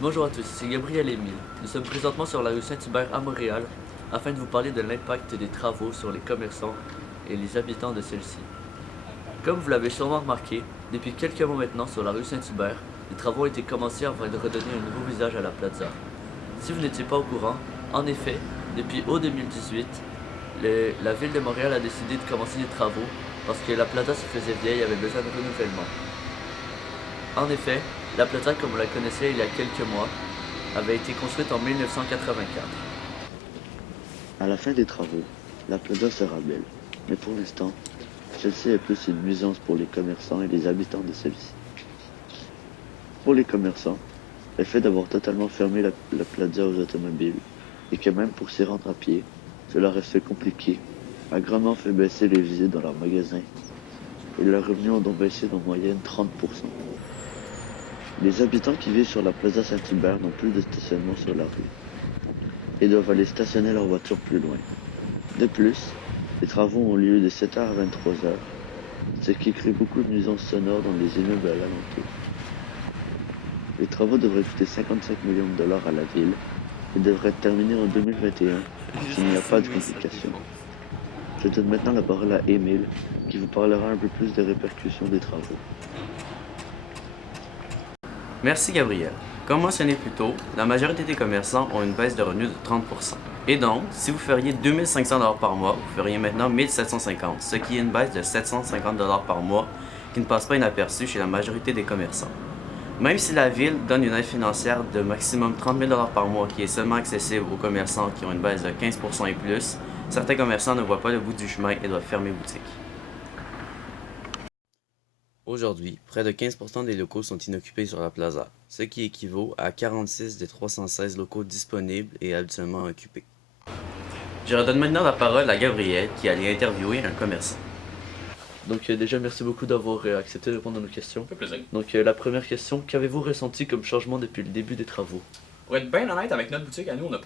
Bonjour à tous, c'est Gabriel Émile. Nous sommes présentement sur la rue Saint-Hubert à Montréal afin de vous parler de l'impact des travaux sur les commerçants et les habitants de celle-ci. Comme vous l'avez sûrement remarqué, depuis quelques mois maintenant sur la rue Saint-Hubert, les travaux ont été commencés afin de redonner un nouveau visage à la plaza. Si vous n'étiez pas au courant, en effet, depuis août 2018, la ville de Montréal a décidé de commencer les travaux parce que la plaza se faisait vieille et avait besoin de renouvellement. En effet, la plaza comme on la connaissait il y a quelques mois avait été construite en 1984. À la fin des travaux, la plaza sera belle, mais pour l'instant, celle-ci est plus une nuisance pour les commerçants et les habitants de celle-ci. Pour les commerçants, le fait d'avoir totalement fermé la plaza aux automobiles, et que même pour s'y rendre à pied, cela reste compliqué, a grandement fait baisser les visites dans leurs magasins, et leurs revenus ont donc baissé d'en moyenne 30%. Les habitants qui vivent sur la plaza Saint-Hubert n'ont plus de stationnement sur la rue, et doivent aller stationner leur voiture plus loin. De plus, les travaux ont lieu de 7h à 23h, ce qui crée beaucoup de nuisances sonores dans les immeubles à l'alentour. Les travaux devraient coûter 55 millions de dollars à la ville et devraient être terminés en 2021 s'il n'y a pas de complications. Je donne maintenant la parole à Émile qui vous parlera un peu plus des répercussions des travaux. Merci Gabriel. Comme mentionné plus tôt, la majorité des commerçants ont une baisse de revenus de 30%. Et donc, si vous feriez 2500 $ par mois, vous feriez maintenant 1750, ce qui est une baisse de 750 $ par mois qui ne passe pas inaperçue chez la majorité des commerçants. Même si la ville donne une aide financière de maximum 30 000 $ par mois qui est seulement accessible aux commerçants qui ont une baisse de 15% et plus, certains commerçants ne voient pas le bout du chemin et doivent fermer boutique. Aujourd'hui, près de 15% des locaux sont inoccupés sur la plaza, ce qui équivaut à 46 des 316 locaux disponibles et habituellement occupés. Je redonne maintenant la parole à Gabriel qui allait interviewer un commerçant. Donc déjà merci beaucoup d'avoir accepté de répondre à nos questions. Ça fait plaisir. Donc la première question, qu'avez-vous ressenti comme changement depuis le début des travaux? Pour être bien honnête avec notre boutique, à nous, on n'a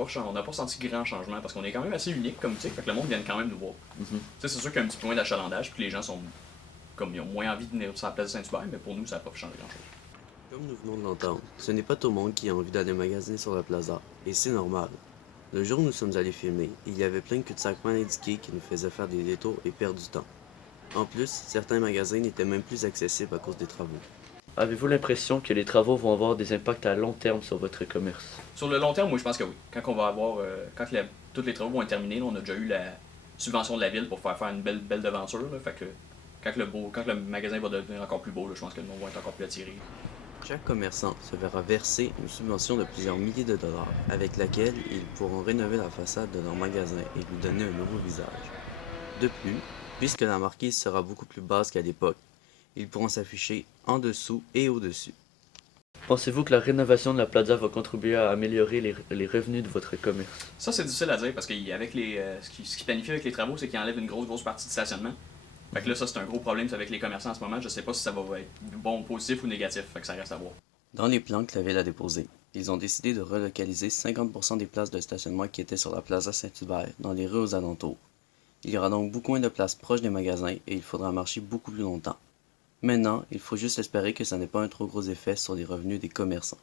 pas senti grand changement parce qu'on est quand même assez unique comme boutique, fait que le monde vient quand même nous voir. Tu sais, c'est sûr qu'il y a un petit peu moins d'achalandage, puis les gens sont comme ils ont moins envie de venir sur la place de Saint-Hubert, mais pour nous, ça n'a pas changé grand-chose. Comme nous venons de l'entendre, ce n'est pas tout le monde qui a envie d'aller magasiner sur la plaza, et c'est normal. Le jour où nous sommes allés filmer, il y avait plein de cul-de-sac mal indiqués qui nous faisaient faire des détours et perdre du temps. En plus, certains magasins n'étaient même plus accessibles à cause des travaux. Avez-vous l'impression que les travaux vont avoir des impacts à long terme sur votre commerce? Sur le long terme, moi, je pense que oui. Quand on va avoir, tous les travaux vont être terminés, là, on a déjà eu la subvention de la ville pour faire une belle devanture, là, fait que quand le magasin va devenir encore plus beau, là, je pense que le monde va être encore plus attiré. Chaque commerçant se verra verser une subvention de plusieurs milliers de dollars, avec laquelle ils pourront rénover la façade de leur magasin et lui donner un nouveau visage. De plus, puisque la marquise sera beaucoup plus basse qu'à l'époque, ils pourront s'afficher en dessous et au-dessus. Pensez-vous que la rénovation de la plaza va contribuer à améliorer les revenus de votre commerce? Ça, c'est difficile à dire parce qu'avec ce qui planifie avec les travaux, c'est qu'ils enlèvent une grosse partie du stationnement. Fait que là, ça, c'est un gros problème avec les commerçants en ce moment. Je sais pas si ça va être bon, positif ou négatif. Fait que ça reste à voir. Dans les plans que la ville a déposés, ils ont décidé de relocaliser 50% des places de stationnement qui étaient sur la plaza Saint-Hubert dans les rues aux alentours. Il y aura donc beaucoup moins de places proches des magasins et il faudra marcher beaucoup plus longtemps. Maintenant, il faut juste espérer que ça n'ait pas un trop gros effet sur les revenus des commerçants.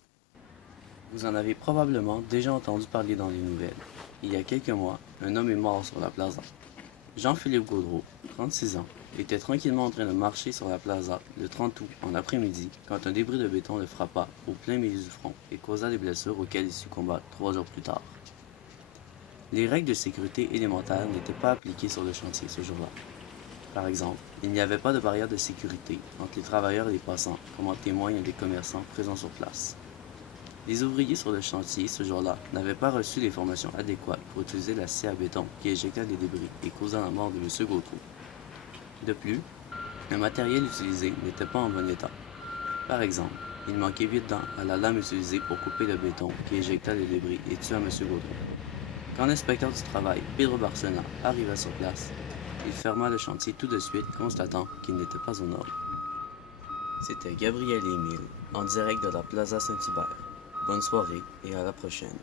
Vous en avez probablement déjà entendu parler dans les nouvelles. Il y a quelques mois, un homme est mort sur la plaza. Jean-Philippe Gaudreau, 36 ans, était tranquillement en train de marcher sur la plaza le 30 août en après-midi quand un débris de béton le frappa au plein milieu du front et causa des blessures auxquelles il succomba 3 jours plus tard. Les règles de sécurité élémentaires n'étaient pas appliquées sur le chantier ce jour-là. Par exemple, il n'y avait pas de barrière de sécurité entre les travailleurs et les passants, comme en témoignent des commerçants présents sur place. Les ouvriers sur le chantier ce jour-là n'avaient pas reçu les formations adéquates pour utiliser la scie à béton qui éjecta les débris et causa la mort de M. Gautreau. De plus, le matériel utilisé n'était pas en bon état. Par exemple, il manquait 8 dents à la lame utilisée pour couper le béton qui éjecta les débris et tua M. Gautreau. Quand l'inspecteur du travail, Pedro Barcena, arriva sur place, il ferma le chantier tout de suite, constatant qu'il n'était pas aux normes. C'était Gabriel et Émile, en direct de la Plaza Saint-Hubert. Bonne soirée et à la prochaine.